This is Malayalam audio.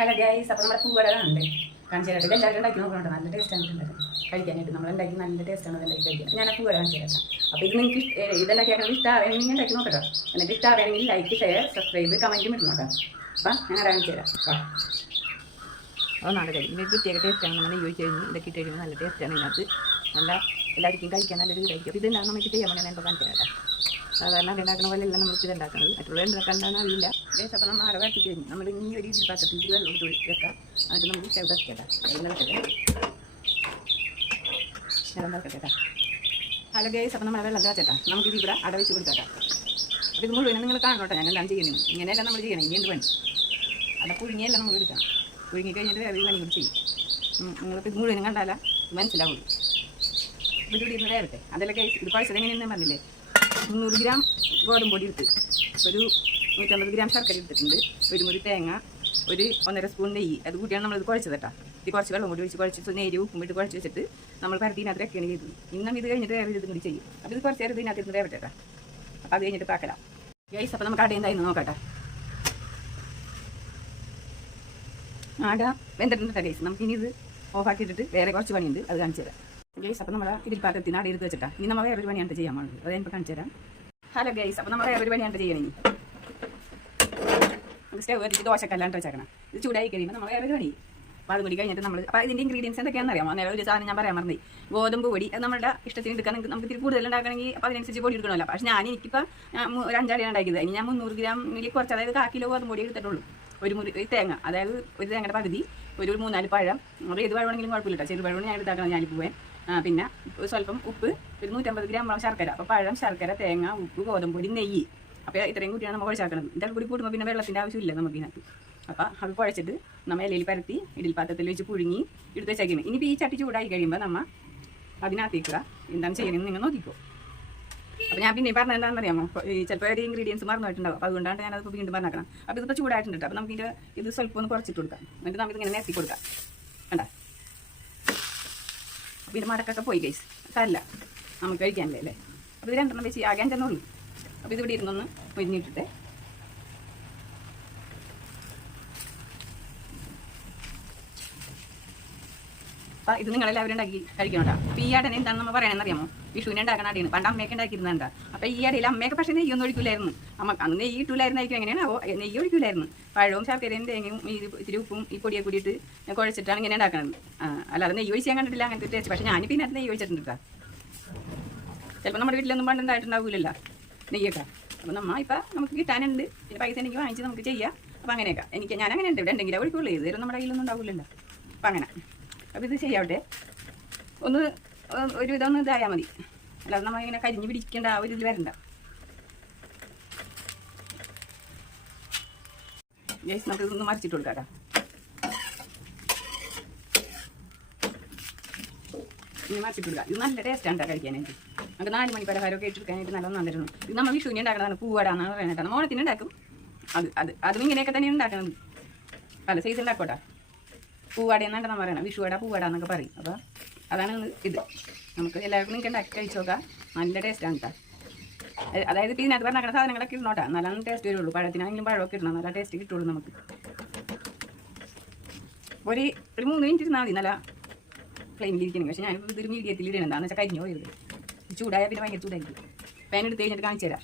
ഹലോ ഗൈസ് അപ്പോൾ നമ്മുടെ പൂവടകളുണ്ട് കാണിച്ചു തരാം എല്ലാവരും ഉണ്ടാക്കി നോക്കണം കേട്ടോ. നല്ല ടേസ്റ്റാണ് ഉണ്ടാക്കുന്നത് കഴിക്കാനായിട്ട് നമ്മൾ ഉണ്ടാക്കി നല്ല ടേസ്റ്റാണ് അത് ഉണ്ടാക്കി കഴിക്കാൻ ഞാൻ പൂവട കാണിച്ചു തരാം. അപ്പോൾ ഇത് നിങ്ങൾക്ക് ഇതുണ്ടാക്കിയാൽ ഇഷ്ടമാണെങ്കിൽ ഉണ്ടാക്കി നോക്കട്ടോ. എന്നിട്ട് ഇഷ്ടമാണെങ്കിൽ ലൈക്ക് ഷെയർ സബ്സ്ക്രൈബ് കമന്റും ഇട്ട് നോക്കാം അപ്പം ഞാൻ കാണിച്ചു തരാം. വാ. നല്ല കാര്യം ഇതിന് പ്രത്യേക ടേസ്റ്റാണ് നമ്മൾ യൂസ് ചെയ്യുന്നത്. ഇതൊക്കെ ഇട്ട് കഴിയുമ്പോൾ നല്ല ടേസ്റ്റാണ് ഇതിനകത്ത്. നല്ല എല്ലാവർക്കും കഴിക്കാൻ നല്ലൊരു ഇതായിരിക്കും ഇത് എന്താണ് നമുക്ക് ചെയ്യാൻ വേണ്ടി ഞാൻ ഇപ്പോൾ കാണിച്ചു തരാം സാധാരണ ഉണ്ടാക്കുന്ന പോലെ എല്ലാം നമുക്ക് ഇത് ഉണ്ടാക്കുന്നത് മറ്റുള്ള ഉണ്ടാക്കാണ്ടാന്ന് അറിയില്ല. ഗൈസ് അപ്പം നമ്മൾ അട വരട്ടിക്ക് കഴിഞ്ഞു. നമ്മൾ ഇനി ഒരു രീതിയിൽ പാത്രത്തിൽ വെള്ളം ഒഴിച്ച് വെക്കാം. എന്നിട്ട് നമുക്ക് ചെറുത് വെക്കട്ടെ വെള്ളം വെക്കട്ടെ ഹലോ ഗൈസ് അപ്പോൾ നമ്മൾ വെള്ളം ചേട്ടാ നമുക്കിത് ഇവിടെ അടവെച്ച് കൊടുത്തേക്കാം. അപ്പോൾ ഇത് മുഴുവനും നിങ്ങൾ കാണണോട്ടെ ഞാൻ എന്താണ് ചെയ്യുന്നത് ഇങ്ങനെയല്ല നമ്മൾ ചെയ്യണം. ഇനി എന്ത് പണി? അട പുഴുങ്ങിയല്ല നമ്മൾ എടുക്കാം. പുഴുങ്ങി കഴിഞ്ഞിട്ട് വേറെ പണി കൂടി ചെയ്യും. നിങ്ങൾക്ക് മുഴുവനും കണ്ടാലാ? മനസ്സിലാവുള്ളൂ. ഇവിടെ ഇരുന്ന് വേവട്ടെ. അതല്ല ഗൈസ് ഇത് കുഴച്ചത് എങ്ങനെയെന്ന് പറഞ്ഞില്ലേ? മുന്നൂറ് ഗ്രാം ഗോതമ്പ് പൊടി എടുത്ത് ഒരു നൂറ്റമ്പത് ഗ്രാം ശർക്കര എടുത്തിട്ടുണ്ട്. ഒരു മുറി തേങ്ങ ഒരു ഒന്നര സ്പൂൺ നെയ്യ്. അത് കൂട്ടിയാണ് നമ്മളിത് കുഴച്ചത് കേട്ടോ. ഇത് കുറച്ച് വെള്ളം കൂടി ഒഴിച്ച് കുഴച്ചിട്ട് നെയ്യ് ഉപ്പും ഇട്ട് കുഴച്ച് വെച്ചിട്ട് നമ്മൾ പരത്തിനകത്ത് ഒക്കെയാണ് ചെയ്തത്. ഇന്നും ഇത് കഴിഞ്ഞിട്ട് വേറെ ഇതും കൂടി ചെയ്യും. അപ്പോൾ ഇത് കുറച്ച് നേരം ഇതിനകത്ത് ഇരുന്ന് വേവട്ടെ കേട്ടോ. അപ്പോൾ അത് കഴിഞ്ഞിട്ട് പാക്കലാം ഗൈസ് അപ്പോൾ നമുക്ക് അവിടെ എന്തായിരുന്നു നോക്കട്ടെ ആട വെന്തിട്ടുണ്ട് ഗൈസ് നമുക്ക് ഇനി ഇത് ഓഫാക്കിയിട്ടിട്ട് വേറെ കുറച്ച് പണിയുണ്ട്. അത് കാണിച്ചു തരാം. ഗൈസ് അപ്പോൾ നമ്മൾ ഇതിൽ പാത്രത്തിന് അവിടെ എടുത്ത് വെച്ചിട്ടാ. ഇനി നമ്മൾ വേറൊരു പണിയാണ് ചെയ്യാൻ പോകുന്നത് അത് എനിക്ക് കാണിച്ചു തരാം. ഹലോ ഗൈസ് അപ്പോൾ നമ്മൾ വേറൊരു പണിയാണ് ചെയ്യണം. ഇനി സ്റ്റവ് വെച്ചിട്ട് ദോശക്കല്ലാണ്ട് വെച്ചേക്കണം. ഇത് ചൂടായി കഴിയുമ്പോൾ നമ്മൾ വേറെ ഒരു പണി. അപ്പോൾ അത് കഴിഞ്ഞിട്ട് നമ്മൾ അപ്പോൾ ഇതിന്റെ ഇൻഗ്രീഡിയൻസ് എന്തൊക്കെയാണെന്ന് അറിയാം അന്നേരം ഒരു സാധനം ഞാൻ പറയാൻ മറന്നു. ഗോതമ്പ് പൊടി നമ്മുടെ ഇഷ്ടത്തിന് എടുക്കാൻ നമുക്ക് ഇത്തിരി കൂടുതൽ ഉണ്ടാക്കണമെങ്കിൽ അപ്പോൾ അതിനനുസരിച്ച് പൊടി എടുക്കണമല്ലോ. പക്ഷേ ഞാൻ എനിക്കിപ്പോൾ ഒരു അഞ്ചാടിയാണ് ഉണ്ടാക്കിയത്. ഇനി ഞാൻ മുന്നൂറ് ഗ്രാമിൽ കുറച്ച് അതായത് കാ കിലോ ഗോതമ്പ് പൊടി എടുത്തിട്ടുള്ളൂ. ഒരു മുറി തേങ്ങ. അതായത് ഒരു തേങ്ങയുടെ പകുതി ഒരു മൂന്നാൽ പഴം. അത് ഏത് പഴമാണെങ്കിലും കുഴപ്പമില്ല ചെറു പഴമാണ് ഞാൻ എടുത്താക്കണം ഞാൻ പോവാൻ. പിന്നെ സ്വല്പം ഉപ്പ് ഒരു നൂറ്റമ്പത് ഗ്രാം ശർക്കര. അപ്പോൾ പഴം ശർക്കര തേങ്ങ ഉപ്പ് ഗോതമ്പ് പൊടി നെയ്യ്. അപ്പോൾ ഇത്രയും കൂടിയാണ് നമ്മൾ കുഴച്ചാക്കുന്നത് ഇതൊക്കെ കൂടി കൂടുമ്പോൾ പിന്നെ വെള്ളത്തിന്റെ ആവശ്യമില്ല നമുക്ക് ഇതിനകത്ത് അപ്പോൾ അത് കുഴച്ചിട്ട് നമ്മൾ ഇലയിൽ പരത്തി ഇടിൽ പാത്രത്തിൽ വെച്ച് പുഴുങ്ങി എടുത്ത് വെച്ചേക്കുന്നത് ഇനി ഈ ചട്ടി ചൂടായി കഴിയുമ്പോൾ നമ്മൾ അതിനകത്തേക്കുക എന്താണ് ചെയ്യണമെന്ന് നിങ്ങൾ നോക്കിക്കോ. അപ്പോൾ ഞാൻ പിന്നെ പറഞ്ഞത് എന്താണെന്ന് അറിയാമോ? ഈ ചിലപ്പോൾ ഒരു ഇൻഗ്രീഡിയൻസ് മറന്നുപോയിട്ടുണ്ടാവും അപ്പോൾ അതുകൊണ്ടാണ് ഞാനത് വീണ്ടും പറഞ്ഞേക്കണം അപ്പോൾ ഇതിപ്പോൾ ചൂടായിട്ടുണ്ട് അപ്പോൾ നമുക്ക് ഇത് സ്വല്പം ഒന്ന് കുറച്ചിട്ട് കൊടുക്കാം. എന്നിട്ട് നമുക്ക് ഇങ്ങനെ നിർത്തി കൊടുക്കാം. കണ്ട? അപ്പോൾ ഇതിന്റെ മടക്കൊക്കെ പോയി ഗൈസ് അതല്ല നമുക്ക് കഴിക്കാനല്ലേ അല്ലേ? അപ്പോൾ ഇത് രണ്ടെണ്ണം വെച്ച് ആകെ ചെന്നുള്ളൂ അപ്പോൾ ഇതിവിടെ ഇരുന്നൊന്ന് പൊരിഞ്ഞിട്ടിട്ട് അപ്പോൾ ഇത് നിങ്ങളെല്ലാവരും ഉണ്ടാക്കി കഴിക്കണം കേട്ടോ അപ്പോൾ ഈ അടനെ എന്താണെന്ന് നമ്മൾ പറയണമെന്ന് അറിയാമോ? വിഷുവിനെ ഉണ്ടാക്കണ അടിയാണ് പണ്ട് അമ്മയൊക്കെ ഉണ്ടാക്കിയിരുന്നുണ്ട് അപ്പോൾ ഈ അടയിൽ അമ്മയൊക്കെ പക്ഷേ നെയ്യൊന്നും ഒഴിക്കില്ലായിരുന്നു അമ്മ അന്ന് നെയ്യ് ഇട്ടില്ലായിരുന്നായിരിക്കും എങ്ങനെയാണ്? ഓ നെയ്യ് ഒഴിക്കില്ലായിരുന്നു പഴവും ശർക്കരയും തേങ്ങയും ഈ ഇത്തിരി ഉപ്പും ഈ പൊടിയെ കൂടിയിട്ട് കുഴച്ചിട്ടാണ് ഇങ്ങനെ ഉണ്ടാക്കുന്നത് അല്ലാതെ നെയ്യ് ഒഴിച്ച് ഞാൻ കണ്ടിട്ടില്ല. അങ്ങനത്തെ ടേസ്റ്റ് പക്ഷേ ഞാനിപ്പോൾ ഇതിനകത്ത് നെയ്യ് ഒഴിച്ചിട്ടുണ്ട് കേട്ടോ ചിലപ്പോൾ നമ്മുടെ വീട്ടിലൊന്നും പണ്ട് ഉണ്ടായിട്ടുണ്ടാവില്ലല്ലോ നെയ്യൊക്കെ. അപ്പം നമ്മ ഇപ്പം നമുക്ക് കിട്ടാനുണ്ട്. പിന്നെ പൈസ എനിക്ക് വാങ്ങിച്ച് നമുക്ക് ചെയ്യാം. അപ്പം അങ്ങനെയൊക്കെ. എനിക്ക് ഞാൻ അങ്ങനെ ഉണ്ട് ഇവിടെ ഉണ്ടെങ്കിലും ഒഴിക്കുള്ളൂ. ഇത് നമ്മുടെ കയ്യിലൊന്നും ഉണ്ടാവില്ലല്ലോ അപ്പം അങ്ങനെ. അപ്പോൾ ഇത് ചെയ്യാവട്ടെ. ഒന്ന് ഒരു ഇതൊന്ന് ഇതായാൽ മതി. അല്ലാതെ നമ്മൾ ഇങ്ങനെ കരിഞ്ഞ് പിടിക്കേണ്ട ആ ഒരു ഇതിൽ വരണ്ട. ജയ്സ് നമുക്ക് ഇതൊന്ന് മറിച്ചിട്ട് കൊടുക്കാം ഇനി മറിച്ചിട്ട് കൊടുക്കാം. ഇത് നല്ല ടേസ്റ്റാണ് കേട്ടോ കഴിക്കാനായിട്ട്. നമുക്ക് നാല് മണി പലഹാരമൊക്കെ ഇട്ടെടുക്കാനായിട്ട് നല്ല നന്നിരുന്നു ഇത് നമ്മൾ വിഷുവിന് ഉണ്ടാക്കുന്നതാണ് പൂവടാന്നാണ് പറയുന്നത് കേട്ടോ. നമ്മൾ ഓണത്തിന് ഉണ്ടാക്കും. അത് അത് അതും ഇങ്ങനെയൊക്കെ തന്നെയാണ് ഉണ്ടാക്കുന്നത്. പല സൈസ് ഉണ്ടാക്കോട്ടെ പൂവാട എന്നാണ് നമ്മൾ പറയണം വിഷുവട പൂവട എന്നൊക്കെ പറയും. അപ്പോൾ അതാണ് ഇത്. നമുക്ക് എല്ലാവർക്കും നിങ്ങൾക്ക് ഉണ്ടാക്കി കഴിച്ചു നോക്കാം. നല്ല ടേസ്റ്റാണ് കേട്ടോ അതായത് ഇപ്പോൾ ഇതിനകത്ത് പറഞ്ഞ സാധനങ്ങളൊക്കെ ഇടണോട്ടാ നല്ല ടേസ്റ്റ് വരുള്ളൂ. പഴത്തിനാണെങ്കിലും പഴമൊക്കെ ഇടണം. നല്ല ടേസ്റ്റ് കിട്ടുള്ളൂ നമുക്ക്. ഒരു ഒരു മൂന്ന് മിനിറ്റ് ഇരുന്നാൽ മതി. നല്ല ഫ്ലെയിമിൽ ഇരിക്കണം. പക്ഷേ ഞാൻ ഇതൊരു മീഡിയത്തിൽ ഇടണം എന്താണെന്ന് വെച്ചാൽ കരിഞ്ഞു പോയത്. ചൂടായാൽ പിന്നെ ഭയങ്കര ചൂടായിരിക്കും. പാൻ എടുത്ത് കഴിഞ്ഞിട്ട് കാണിച്ചു തരാം.